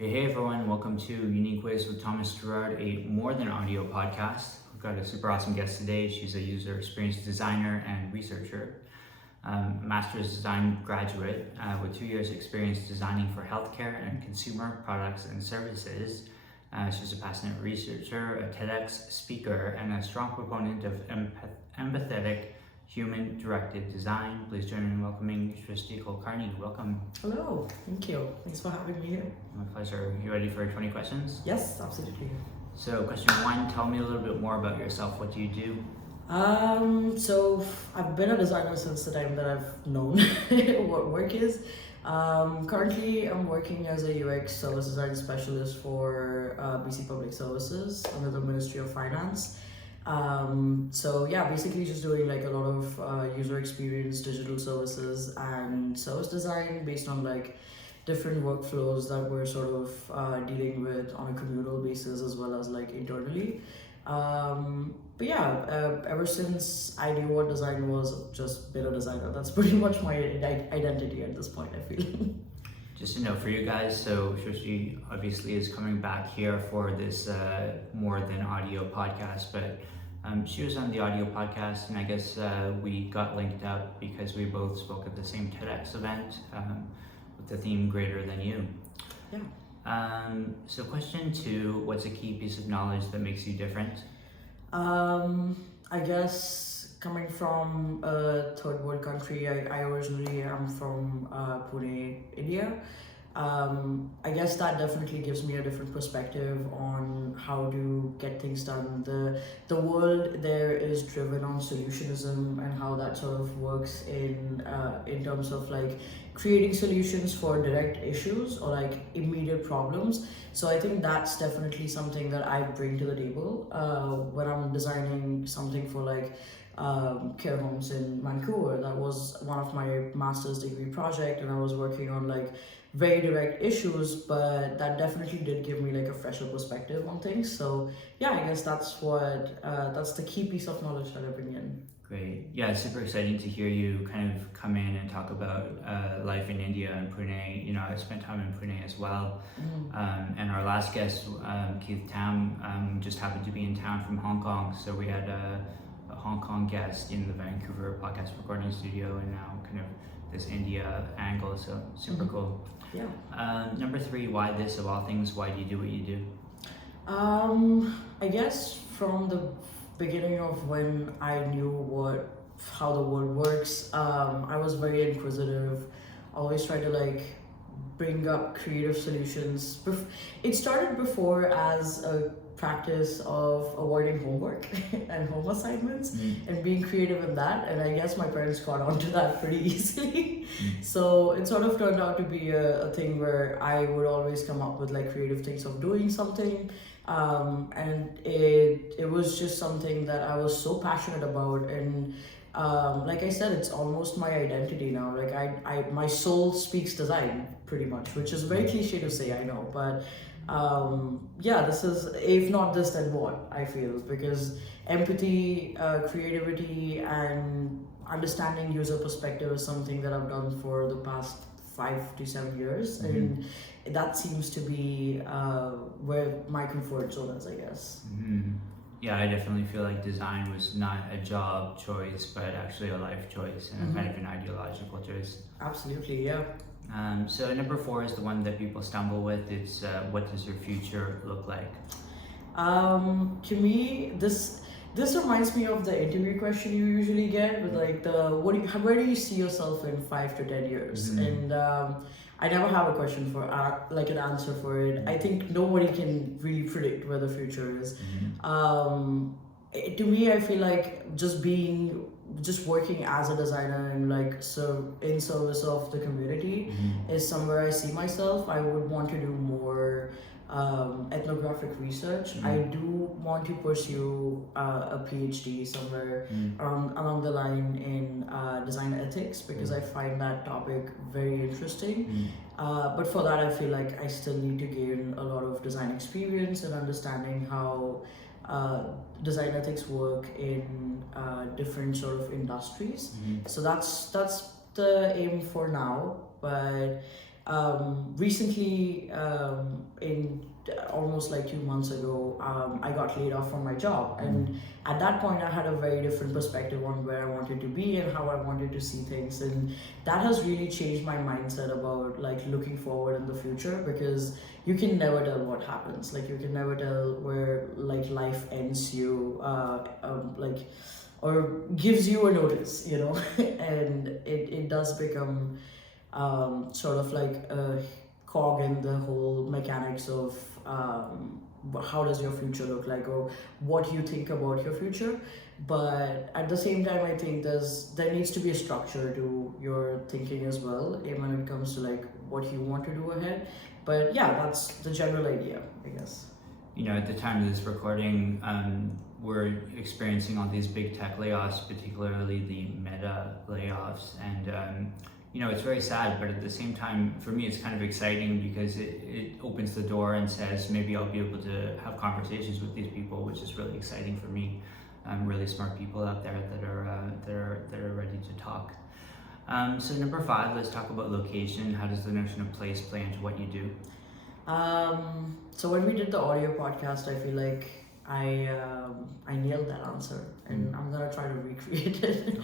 Hey everyone, welcome to Unique Ways with Thomas Girard, a more than audio podcast. We've got a super awesome guest today. She's a user experience designer and researcher, master's design graduate with 2 years experience designing for healthcare and consumer products and services. She's a passionate researcher, a TEDx speaker, and a strong proponent of empathetic human-directed design. Please join me in welcoming Srushti Kulkarni. Welcome. Hello, thank you. Thanks for having me here. My pleasure. You ready for 20 questions? Yes, absolutely. So question one, tell me a little bit more about yourself. What do you do? So I've been a designer since the time that I've known what work is. Currently, I'm working as a UX service design specialist for BC Public Services under the Ministry of Finance. So yeah, basically just doing like a lot of user experience, digital services, and service design based on like different workflows that we're sort of dealing with on a communal basis as well as like internally. But yeah, ever since I knew what design was, just been a designer. That's pretty much my identity at this point, I feel. Just a note for you guys, so Srushti obviously is coming back here for this more than audio podcast, but she was on the audio podcast, and I guess we got linked up because we both spoke at the same TEDx event with the theme Greater Than You. Yeah. So question two, what's a key piece of knowledge that makes you different? I guess coming from a third world country, I originally am from Pune, India. I guess that definitely gives me a different perspective on how to get things done. The world there is driven on solutionism and how that sort of works in terms of like creating solutions for direct issues or like immediate problems. So I think that's definitely something that I bring to the table when I'm designing something for like care homes in Vancouver. That was one of my master's degree project, and I was working on like very direct issues, but that definitely did give me like a fresher perspective on things. So yeah, I guess that's the key piece of knowledge that I bring in. Great. Yeah, it's super exciting to hear you kind of come in and talk about life in India and Pune. You know, I spent time in Pune as well. And our last guest, Keith Tam, just happened to be in town from Hong Kong. So we had a Hong Kong guest in the Vancouver podcast recording studio, and now kind of this India angle. So super cool. Yeah. Number three, why this of all things? Why do you do what you do? I guess from the beginning of when I knew how the world works, I was very inquisitive. Always try to like bring up creative solutions. It started before as a practice of avoiding homework and home assignments and being creative in that, and I guess my parents caught on to that pretty easily. So it sort of turned out to be a thing where I would always come up with like creative things of doing something, and it was just something that I was so passionate about. And like I said, it's almost my identity now. Like my soul speaks design pretty much, which is very cliche to say, I know, but yeah, this is, if not this, then what, I feel, because empathy, creativity, and understanding user perspective is something that I've done for the past 5 to 7 years, and that seems to be where my comfort zone is, I guess. Yeah, I definitely feel like design was not a job choice, but actually a life choice and a kind of an ideological choice. Absolutely, yeah. So number four is the one that people stumble with. It's what does your future look like? To me, this reminds me of the interview question you usually get with like where do you see yourself in 5 to 10 years? And I never have a question for like an answer for it. I think nobody can really predict where the future is. To me, I feel like just working as a designer and like in service of the community is somewhere I see myself. I would want to do more ethnographic research. I do want to pursue a PhD somewhere along the line in design ethics, because I find that topic very interesting. But for that, I feel like I still need to gain a lot of design experience and understanding how design ethics work in different sort of industries. So that's the aim for now. But Recently, in almost like 2 months ago, I got laid off from my job, and at that point I had a very different perspective on where I wanted to be and how I wanted to see things, and that has really changed my mindset about like looking forward in the future, because you can never tell what happens. Like you can never tell where like life ends you, like, or gives you a notice, you know. And it does become sort of like a cog in the whole mechanics of how does your future look like, or what you think about your future. But at the same time, I think there needs to be a structure to your thinking as well, when it comes to like what you want to do ahead. But yeah, that's the general idea, I guess. You know, at the time of this recording, we're experiencing all these big tech layoffs, particularly the Meta layoffs, and you know, it's very sad, but at the same time, for me, it's kind of exciting because it opens the door and says maybe I'll be able to have conversations with these people, which is really exciting for me. Really smart people out there that are ready to talk. So number 5, let's talk about location. How does the notion of place play into what you do? So when we did the audio podcast, I feel like I nailed that answer, and I'm gonna try to recreate it.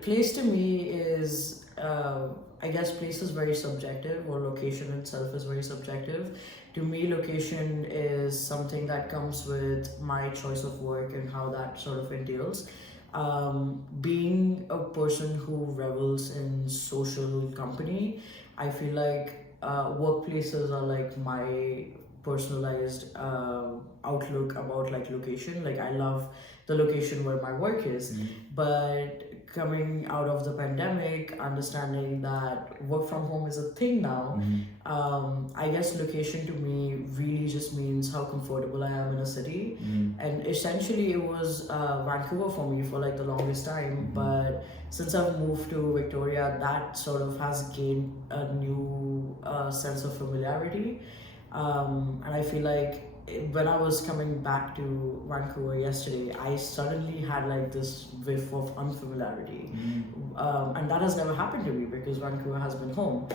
Place to me is, I guess place is very subjective, or location itself is very subjective. To me, location is something that comes with my choice of work and how that sort of entails. Being a person who revels in social company, I feel like workplaces are like my personalized outlook about like location. Like I love the location where my work is, but coming out of the pandemic, understanding that work from home is a thing now, I guess location to me really just means how comfortable I am in a city. And essentially it was Vancouver for me for like the longest time, but since I've moved to Victoria, that sort of has gained a new sense of familiarity. And I feel like when I was coming back to Vancouver yesterday, I suddenly had like this whiff of unfamiliarity. And that has never happened to me because Vancouver has been home.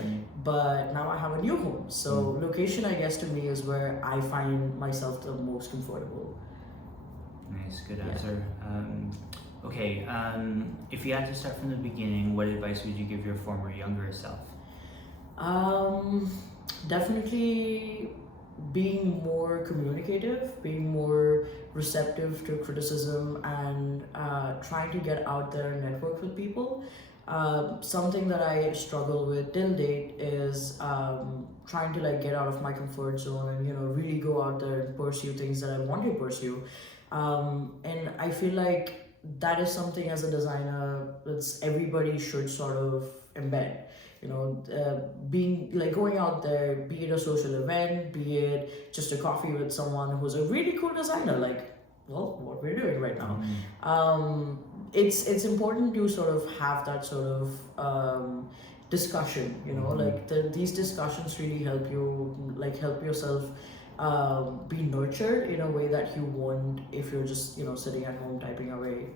But now I have a new home. So location, I guess, to me is where I find myself the most comfortable. Nice, good answer. Okay, if you had to start from the beginning, what advice would you give your former younger self? Definitely being more communicative, being more receptive to criticism, and trying to get out there and network with people. Something that I struggle with till date is trying to like get out of my comfort zone and, you know, really go out there and pursue things that I want to pursue. And I feel like that is something as a designer that's everybody should sort of embed. You know, being like going out there, be it a social event, be it just a coffee with someone who's a really cool designer, like, well, what we're doing right now. It's important to sort of have that sort of discussion, you know, like these discussions really help you, like help yourself be nurtured in a way that you won't if you're just, you know, sitting at home typing away,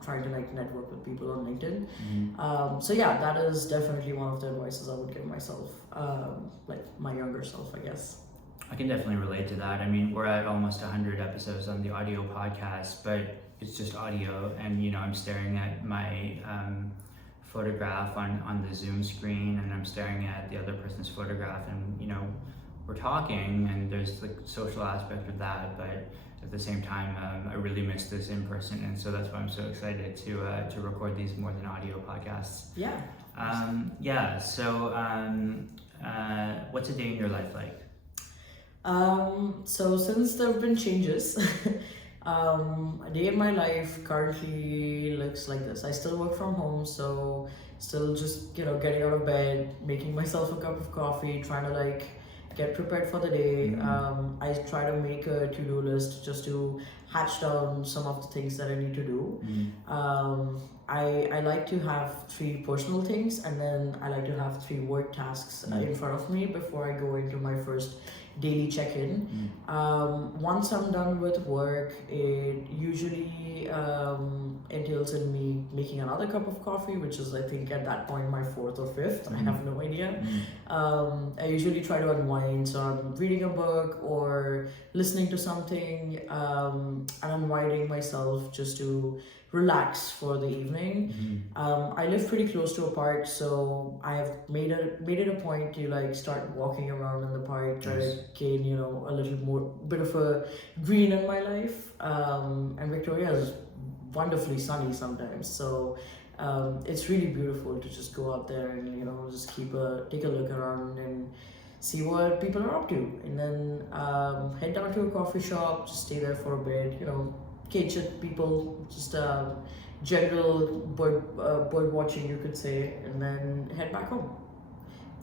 trying to like network with people on LinkedIn. So yeah, that is definitely one of the advices I would give myself, like my younger self, I guess. I can definitely relate to that. I mean, we're at almost 100 episodes on the audio podcast, but it's just audio, and you know, I'm staring at my photograph on the Zoom screen, and I'm staring at the other person's photograph, and you know, we're talking, and there's the social aspect of that, but at the same time, I really miss this in person, and so that's why I'm so excited to record these more than audio podcasts. Yeah. Yeah. So, what's a day in your life like? So since there have been changes, a day in my life currently looks like this. I still work from home, so still just, you know, getting out of bed, making myself a cup of coffee, trying to like get prepared for the day. I try to make a to-do list just to hatch down some of the things that I need to do. I like to have 3 personal things, and then I like to have 3 work tasks in front of me before I go into my first daily check-in. Once I'm done with work, it usually entails in me making another cup of coffee, which is I think at that point my fourth or fifth. I have no idea. I usually try to unwind, so I'm reading a book or listening to something, and unwinding myself just to relax for the evening. I live pretty close to a park, so I have made it a point to like start walking around in the park, try to gain a little more bit of a green in my life. And Victoria is wonderfully sunny sometimes, so it's really beautiful to just go out there and just take a look around and see what people are up to, and then head down to a coffee shop, just stay there for a bit, catch at people, just general bird watching, you could say, and then head back home.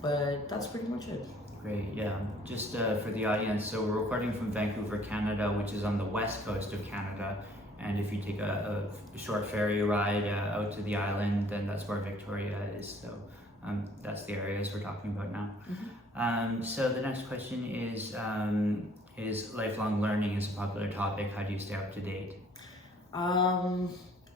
But that's pretty much it. Great, yeah. Just for the audience, so we're recording from Vancouver, Canada, which is on the west coast of Canada. And if you take a short ferry ride out to the island, then that's where Victoria is. So that's the areas we're talking about now. So the next question is lifelong learning is a popular topic. How do you stay up to date?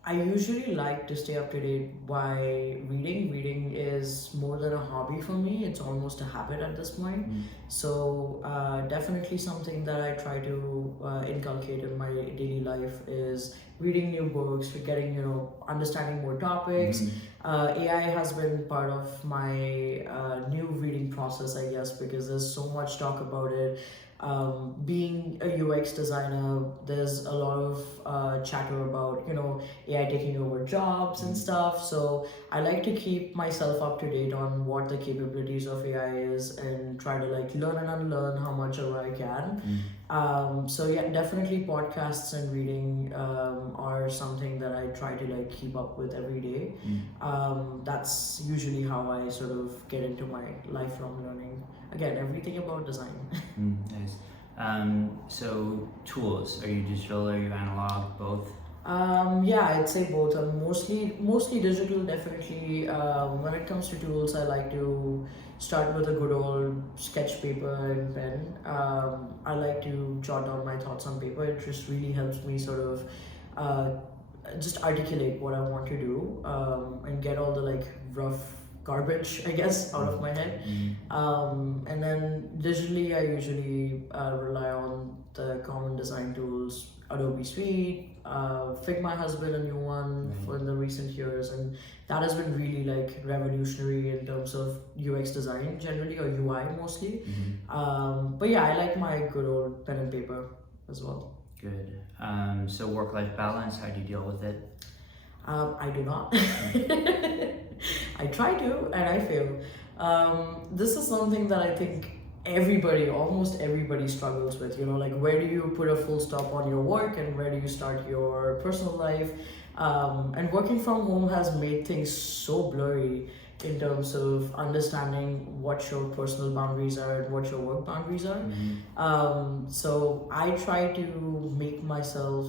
I usually like to stay up to date by reading. Reading is more than a hobby for me. It's almost a habit at this point. So definitely something that I try to inculcate in my daily life is reading new books, getting, understanding more topics. AI has been part of my new reading process, I guess, because there's so much talk about it. Being a UX designer, there's a lot of chatter about AI taking over jobs and stuff. So I like to keep myself up to date on what the capabilities of AI is and try to like learn and unlearn how much of I can. So yeah, definitely podcasts and reading are something that I try to like keep up with every day. That's usually how I sort of get into my lifelong learning. Again, everything about design. Nice. So tools, are you digital, are you analog, both? Yeah, I'd say both. I'm mostly digital, definitely. When it comes to tools, I like to start with a good old sketch paper and pen. I like to jot down my thoughts on paper. It just really helps me sort of just articulate what I want to do, and get all the like rough garbage, I guess, out of my head. And then digitally, I usually rely on the common design tools, Adobe Suite. Figma has been a new one for the recent years, and that has been really like revolutionary in terms of UX design generally, or UI mostly. But yeah, I like my good old pen and paper as well. Good. So work-life balance, how do you deal with it? I do not. I try to, and I fail. This is something that I think almost everybody struggles with. Like where do you put a full stop on your work and where do you start your personal life? And working from home has made things so blurry in terms of understanding what your personal boundaries are and what your work boundaries are. So I try to make myself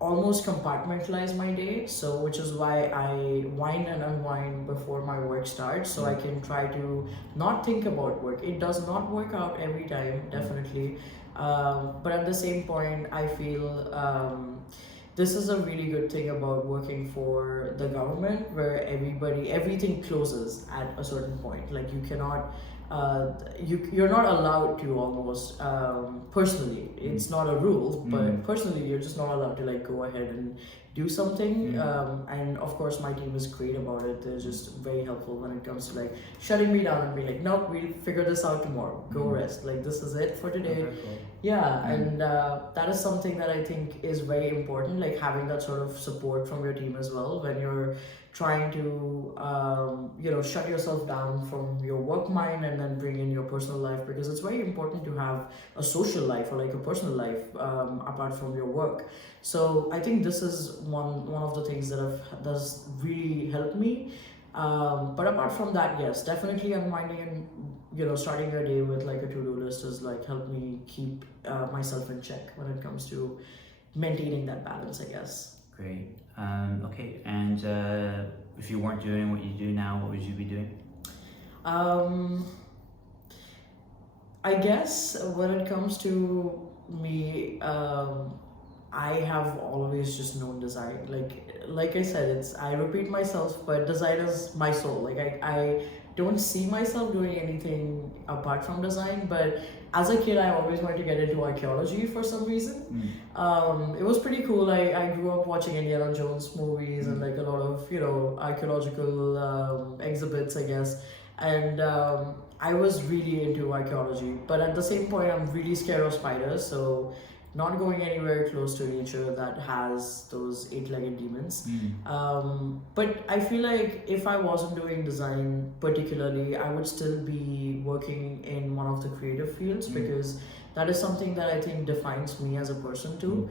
almost compartmentalize my day, so which is why I wind and unwind before my work starts, so I can try to not think about work. It does not work out every time, definitely, but at the same point I feel this is a really good thing about working for the government, where everything closes at a certain point. Like you cannot you're not allowed to almost personally, it's not a rule, but personally you're just not allowed to like go ahead and do something. And of course my team is great about it. They're just very helpful when it comes to like shutting me down and being like, nope, we'll figure this out tomorrow, go rest, like this is it for today. And that is something that I think is very important, like having that sort of support from your team as well when you're trying to shut yourself down from your work mind and then bring in your personal life, because it's very important to have a social life or like a personal life apart from your work. So I think this is one of the things that does really help me. But apart from that, yes, definitely unwinding and starting your day with like a to-do list has like helped me keep myself in check when it comes to maintaining that balance, I guess. Great. Okay, and if you weren't doing what you do now, what would you be doing? I guess when it comes to me, I have always just known design. Like I said, it's I repeat myself, but design is my soul. I don't see myself doing anything apart from design. But as a kid, I always wanted to get into archaeology for some reason. It was pretty cool. I grew up watching Indiana Jones movies and like a lot of archaeological exhibits, I guess. And I was really into archaeology, but at the same point, I'm really scared of spiders, so not going anywhere close to nature that has those eight-legged demons. But I feel like if I wasn't doing design particularly, I would still be working in one of the creative fields because that is something that I think defines me as a person too.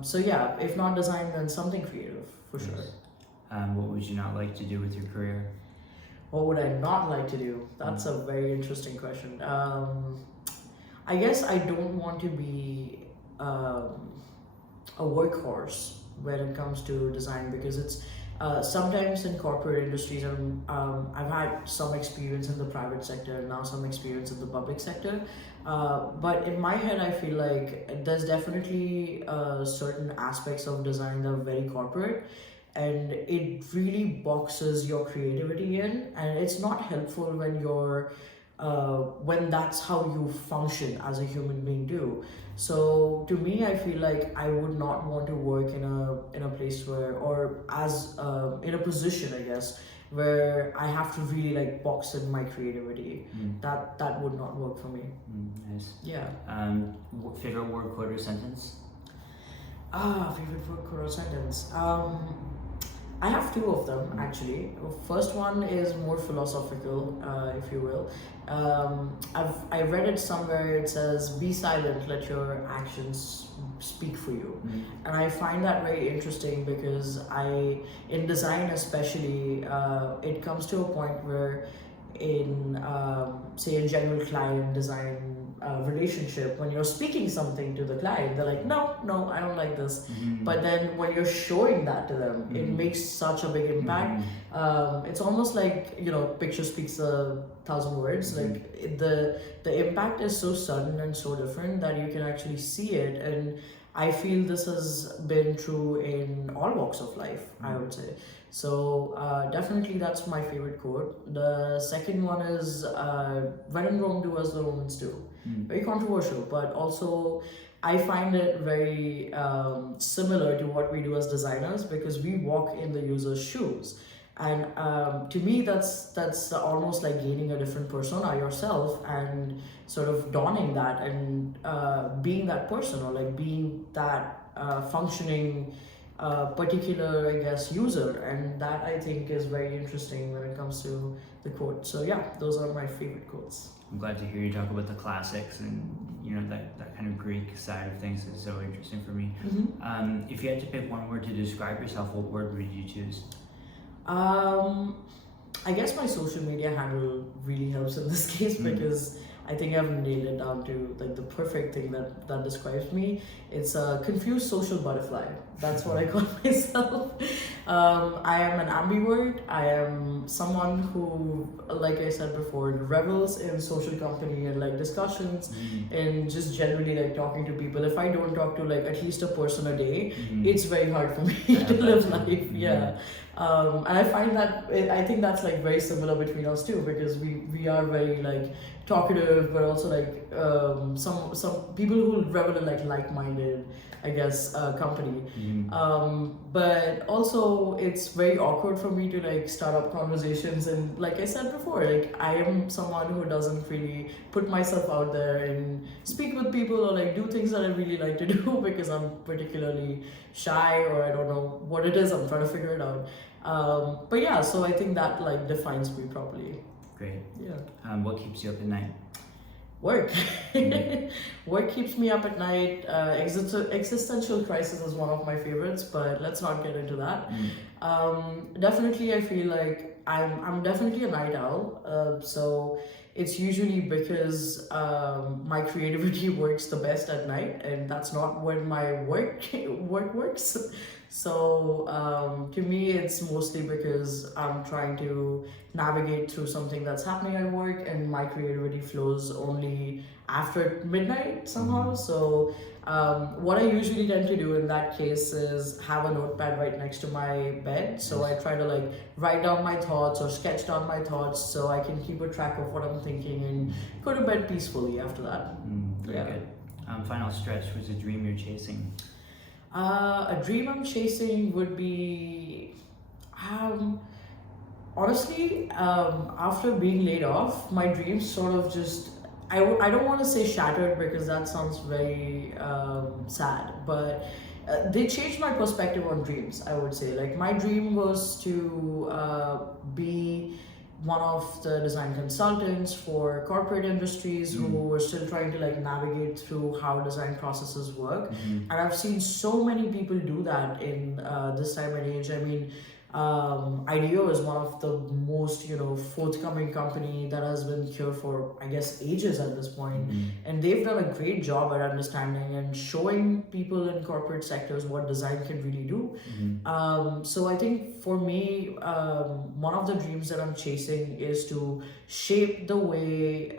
So yeah, if not design, then something creative for sure. What would you not like to do with your career? What would I not like to do? That's a very interesting question. I guess I don't want to be a workhorse when it comes to design because it's sometimes in corporate industries, I've had some experience in the private sector and now some experience in the public sector. But in my head, I feel like there's definitely certain aspects of design that are very corporate and it really boxes your creativity in, and it's not helpful when that's how you function as a human being too. So to me, I feel like I would not want to work in a place where, or as in a position, I guess, where I have to really like box in my creativity. That would not work for me. Nice. Yeah. Favorite word, quote, or sentence? Favorite word, quote, or sentence. I have two of them actually. First one is more philosophical, if you will. I read it somewhere. It says, "Be silent, let your actions speak for you," and I find that very interesting because in design especially, it comes to a point where in say a general client design relationship, when you're speaking something to the client, they're like, no, I don't like this. But then when you're showing that to them, it makes such a big impact. It's almost like picture speaks 1,000 words. Like the impact is so sudden and so different that you can actually see it. And I feel this has been true in all walks of life, I would say. So definitely that's my favorite quote. The second one is, "When in Rome, do as the Romans do." Very controversial, but also I find it very similar to what we do as designers because we walk in the user's shoes. And to me, that's almost like gaining a different persona yourself and sort of donning that and being that person, or like being that functioning particular, I guess, user. And that I think is very interesting when it comes to the quote. So yeah, those are my favorite quotes. I'm glad to hear you talk about the classics and that kind of Greek side of things is so interesting for me. If you had to pick one word to describe yourself, what word would you choose? I guess my social media handle really helps in this case because I think I've nailed it down to like the perfect thing that describes me. It's a confused social butterfly. That's what I call myself. I am an ambivert. I am someone who, like I said before, revels in social company and like discussions and just generally like talking to people. If I don't talk to like at least a person a day, it's very hard for me to live life. Yeah. And I find that I think that's like very similar between us too because we are very like talkative, but also like some people who revel in like-minded, I guess, company. But also it's very awkward for me to like start up conversations, and like I said before, like I am someone who doesn't really put myself out there and speak with people or like do things that I really like to do because I'm particularly shy, or I don't know what it is. I'm trying to figure it out. But yeah, so I think that like defines me properly. Great. Yeah. What keeps you up at night? Work. Work keeps me up at night. Existential crisis is one of my favorites, but let's not get into that. Definitely, I feel like I'm definitely a night owl. So it's usually because my creativity works the best at night, and that's not when my work works. So to me, it's mostly because I'm trying to navigate through something that's happening at work, and my creativity flows only after midnight somehow. So what I usually tend to do in that case is have a notepad right next to my bed. So I try to like write down my thoughts or sketch down my thoughts so I can keep a track of what I'm thinking and go to bed peacefully after that. Very good. Final stretch, what's a dream you're chasing? A dream I'm chasing would be, honestly, after being laid off, my dreams sort of just, I don't want to say shattered because that sounds very sad, but they changed my perspective on dreams, I would say. Like, my dream was to be one of the design consultants for corporate industries who were still trying to like navigate through how design processes work. And I've seen so many people do that in this time and age. I mean, IDEO is one of the most, forthcoming company that has been here for, I guess, ages at this point. And they've done a great job at understanding and showing people in corporate sectors what design can really do. So I think for me, one of the dreams that I'm chasing is to shape the way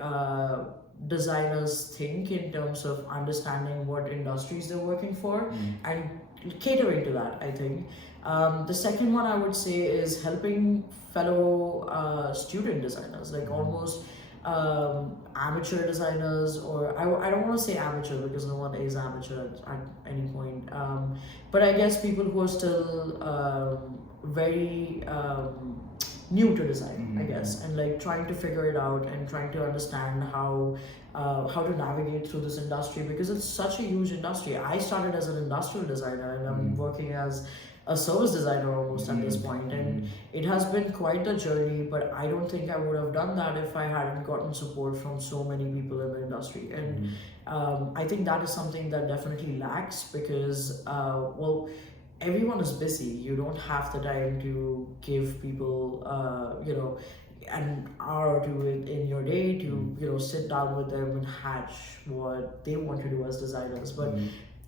designers think in terms of understanding what industries they're working for and catering to that, I think. The second one I would say is helping fellow student designers, like almost amateur designers, or I don't want to say amateur because no one is amateur at any point, but I guess people who are still very new to design, I guess, and like trying to figure it out and trying to understand how to navigate through this industry, because it's such a huge industry. I started as an industrial designer and I'm working as a service designer almost at this point, and it has been quite a journey, but I don't think I would have done that if I hadn't gotten support from so many people in the industry. And I think that is something that definitely lacks because well, everyone is busy. You don't have the time to give people an hour or two in your day to sit down with them and hatch what they want to do as designers. But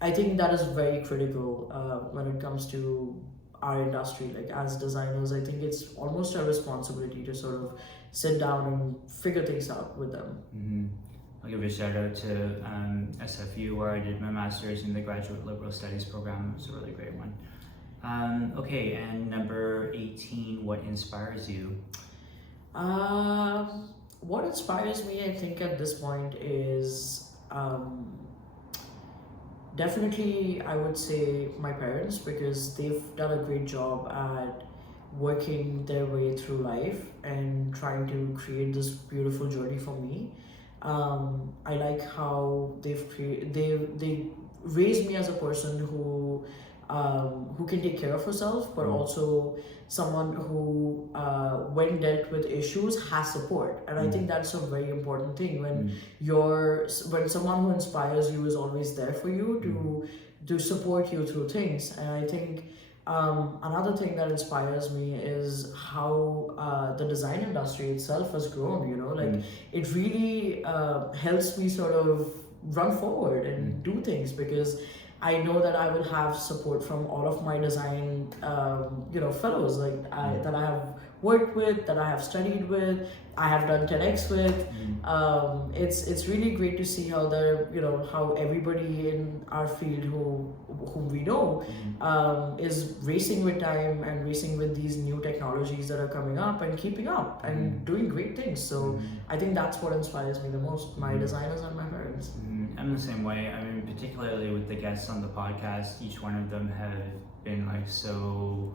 I think that is very critical when it comes to our industry. Like, as designers, I think it's almost a responsibility to sort of sit down and figure things out with them. I'll give a shout out to SFU, where I did my master's in the Graduate Liberal Studies program. It was a really great one. Okay, and number 18, what inspires you? What inspires me, I think, at this point is definitely, I would say, my parents, because they've done a great job at working their way through life and trying to create this beautiful journey for me. I like how they raised me as a person who can take care of herself, but also someone who, when dealt with issues, has support. And I think that's a very important thing. When someone who inspires you is always there for you to support you through things. And I think another thing that inspires me is how the design industry itself has grown. Like, it really helps me sort of run forward and do things, because I know that I will have support from all of my design, fellows that I have worked with, that I have studied with, I have done TEDx with. It's really great to see how how everybody in our field whom we know is racing with time and racing with these new technologies that are coming up and keeping up and doing great things. So I think that's what inspires me the most, my designers and my parents. I'm the same way. I mean, particularly with the guests on the podcast, each one of them have been like so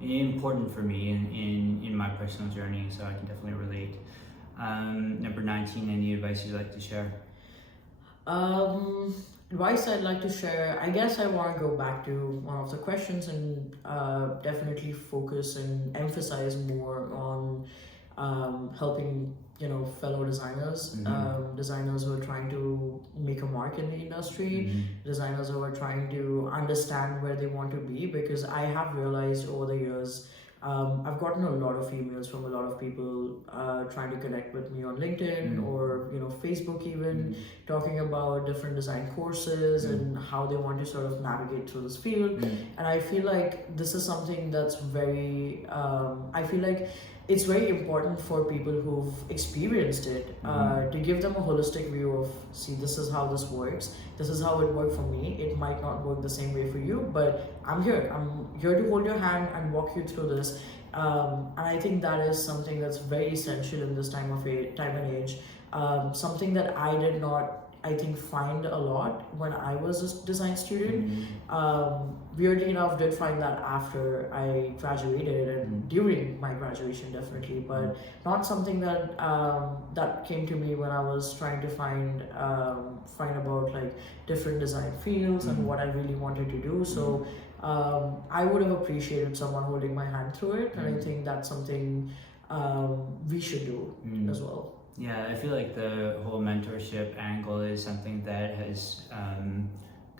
important for me in my personal journey, so I can definitely relate. Number 19, any advice you'd like to share? Advice I'd like to share, I guess I want to go back to one of the questions and definitely focus and emphasize more on helping fellow designers, designers who are trying to make a mark in the industry, designers who are trying to understand where they want to be, because I have realized over the years I've gotten a lot of emails from a lot of people trying to connect with me on LinkedIn or Facebook even, talking about different design courses and how they want to sort of navigate through this field. And I feel like this is something that's very, I feel like it's very important for people who've experienced it to give them a holistic view of, see, this is how this works, this is how it worked for me. It might not work the same way for you, but I'm here to hold your hand and walk you through this. And I think that is something that's very essential in this time and age. Something that I did not, I think, find a lot when I was a design student. Weirdly enough, did find that after I graduated and during my graduation, definitely, but not something that that came to me when I was trying to find about like different design fields and what I really wanted to do. So I would have appreciated someone holding my hand through it, and I think that's something we should do as well. Yeah, I feel like the whole mentorship angle is something that has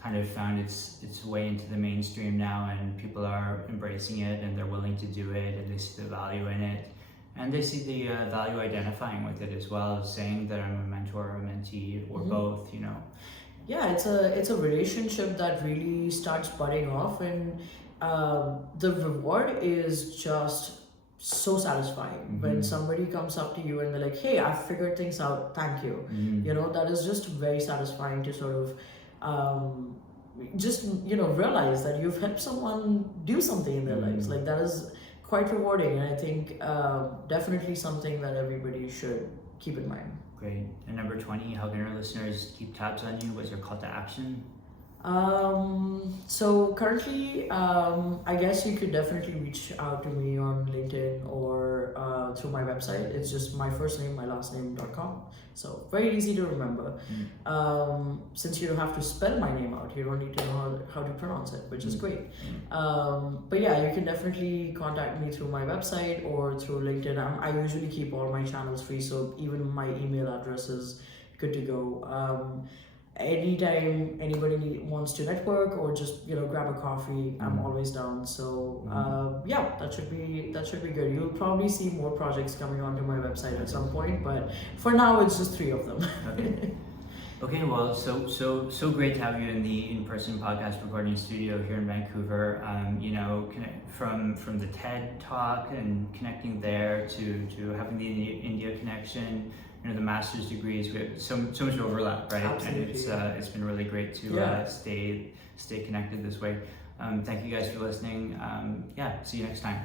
kind of found its way into the mainstream now, and people are embracing it and they're willing to do it, and they see the value in it, and they see the value identifying with it as well, saying that I'm a mentor or a mentee or both, Yeah, it's a relationship that really starts budding off, and the reward is just so satisfying when somebody comes up to you and they're like, hey, I figured things out, thank you. That is just very satisfying to sort of just realize that you've helped someone do something in their lives. Like, that is quite rewarding, and I think definitely something that everybody should keep in mind. Great. And number 20, how can our listeners keep tabs on you? What's your call to action? So currently, I guess you could definitely reach out to me on LinkedIn or through my website. It's just my first name, my last name.com. So very easy to remember. Since you don't have to spell my name out, you don't need to know how to pronounce it, which is great. But yeah, you can definitely contact me through my website or through LinkedIn. I usually keep all my channels free, so even my email address is good to go. Anytime anybody wants to network or just grab a coffee, I'm always down. So yeah, that should be good. You'll probably see more projects coming onto my website at some point, but for now it's just 3 of them. Okay, well, so great to have you in the in-person podcast recording studio here in Vancouver. From the TED talk and connecting there to having the India connection, the master's degrees, we have so much overlap, right? Absolutely. And it's been really great to stay connected this way. Thank you guys for listening. See you next time.